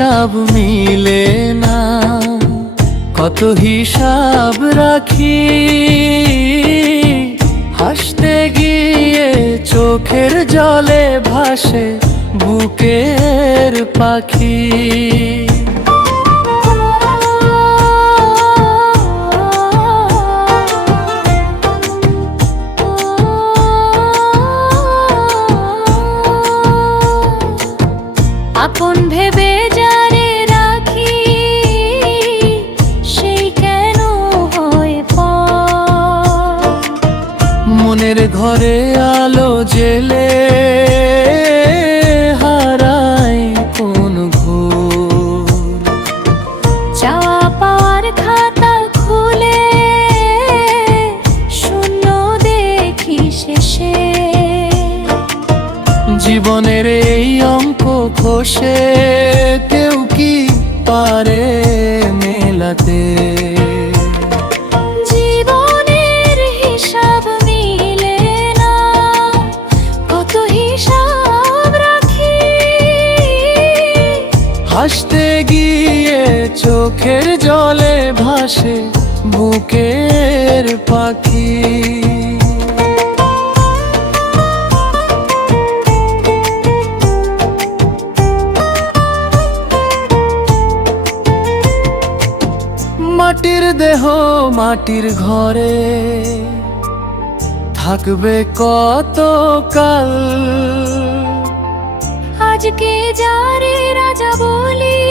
হিসাব মিলে না, কত হিসাব রাখি। হাসতে গিয়ে চোখের জলে ভাসে বুকের পাখি। আপন ভেবে যারে রাখি, সেই কেন হয় পর। মনের ঘরে আলো জেলে হারাই কোন ঘোর। চাওয়া পাওয়ার খাতা খুলে শূন্য দেখি শেষে। জীবনের এই অঙ্ক কষে কেউ কি পারে মেলাতে? জীবনের হিসাব মিলে না, কত হিসাব রাখি। হাসতে গিয়ে চোখের জলে ভাসে বুকের পাখি। মাটির দেহ মাটির ঘরে থাকবে কত কাল। আজকে যারে রাজা বলি,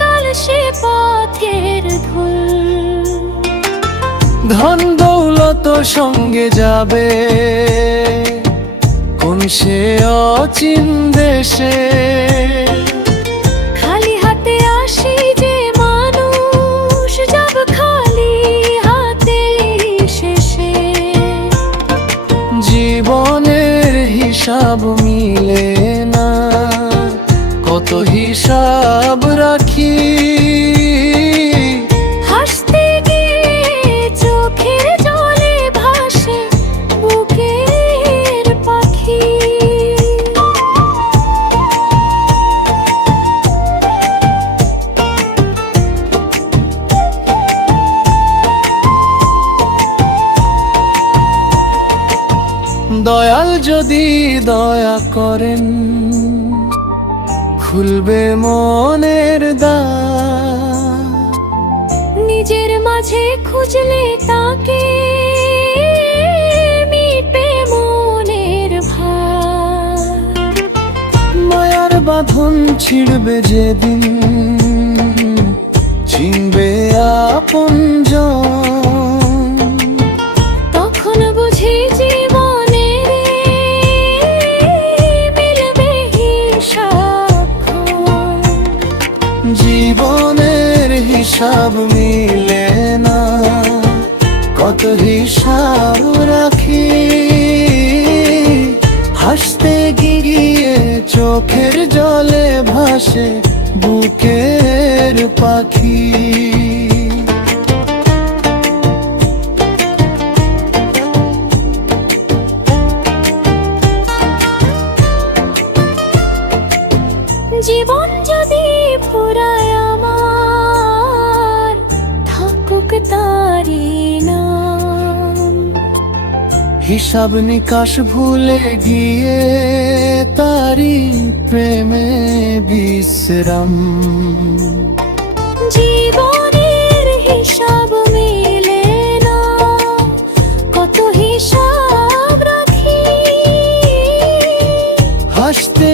কাল সে পথের ধুল। ধন দৌলত সঙ্গে যাবে কোন সে অচিন দেশে। খালি হাতে আসি যে মানুষ, যাব খালি হাতে শেষে। জীবনের হিসাব মিলে না, কত হিসাব রাখি। হাসতে গিয়ে চোখের জলে ভাসে বুকের পাখি। দয়াল যদি দয়া করেন, খুলবে মনের দ্বার। নিজের মাঝে খুঁজলে তাকে, মিটবে মনের ভার। মায়ার বাঁধন ছিড়বে যেদিন, চিনবে আপনজন। তখন বুঝি জীবনের মিলবে হিসাব। জীবনের হিসাব মিলে না, কত হিসাব রাখি। হাসতে গিয়ে চোখের জলে ভাসে বুকের পাখি। জীবন যদি ফুরায় আমার, থাকুক তারি নাম। হিসাব নিকাশ ভুলে গিয়ে তারি প্রেমে বিশ্রাম। জীবনের হিসাব মিলে না, কত হিসাব রাখি। হাসতে